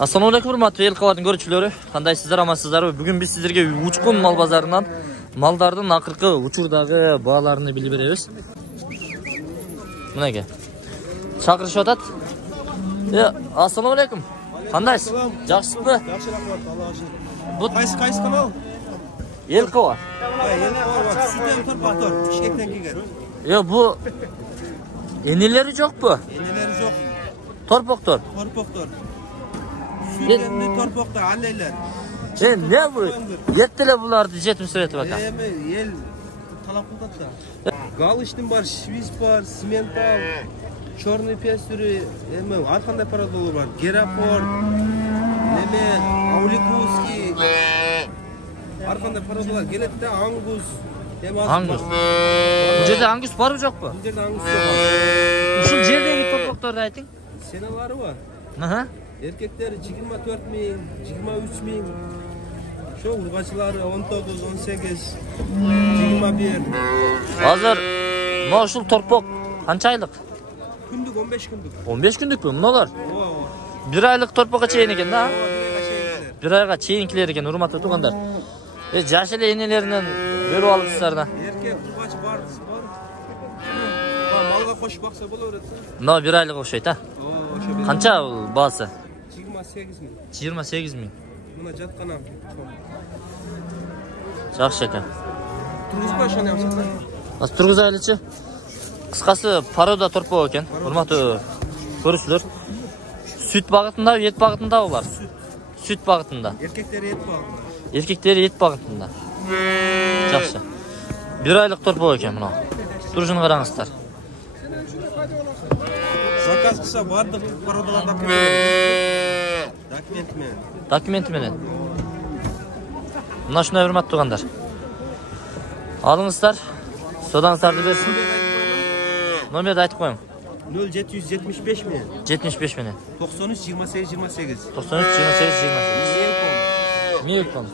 Assalamu alaykum hurmatly el qavатын көрүүчүлөрү. Кандайсыздар, амансыздарбы? Бүгүн биз сиздерге Учкун мал базарынан малдардын акыркы учурдагы бааларын билип беребиз. Мынеге. Чакырышып атат. Assalamu alaykum. Кандайсыз? Жакшысызбы? Жакшы рахмат, Алла ашын. Бу Кайсы канал? эл кава. Ел кава. Сүтен торпатор, Бишкектен келген. Бу энелери жокпу? Энелери жок. Торпоктор. Торпоктор. Сүтенли торпоктор андайлар. Не бу? Еттеле буларды жетимсиретип атат. Ел талап кылат да. Галыштын бар, швиз бар, симентал, черный пестюри, ар кандай парадолор бар. Герапорт, Ауликуский. Ар кандай парадолор келет да, ангус. Ангус. Бул жерде ангус барбы жокпу? Бул жерде ангус жок. Ушул жердеги торпокторду айтың. Сеналары бар. Аха. Erkekleri 24.000, 23.000. Şu urgaçıları 19, 18, 21. Азыр мына ушул торпок канча айлык? Күндük 15 күндük. 15 күндүкпү мыналар? Oo. 1 айлык торпокко чейин экен да? Bir 1 айга чейинкилер экен, урматтуу туугандар. Жаш эле энелеринен бөлүп алыпсыздар да. Erkek urgaç var. Malga koşup baksa bolur etsin. Мына 1 айлык окшойт, а? Oo, şu Канча бул баасы? 28.000. 28 000. Buna жатканам. Жакшы экен. Тургузба шаны амсыздар. Аз тургузайлычы. Кыскасы порода торпок экен. Урматтуу көрүүчүлөр. Сүт багытында, эт багытында булар. Сүт багытында. Erkekleri et bağlı. Эркектери эт багытында. Жакшы. 1 айлык торпок экен мына. Турушун караңыздар. Заказ кыса бардык пародаларда Документи менен. Мына ушундай урматтуу туугандар. Алыңыздар. Содаңыздарды берсин. Номерди айтып коюң. 0775 mi? 75 менен. 93 28 28. 93 28 28. Милком.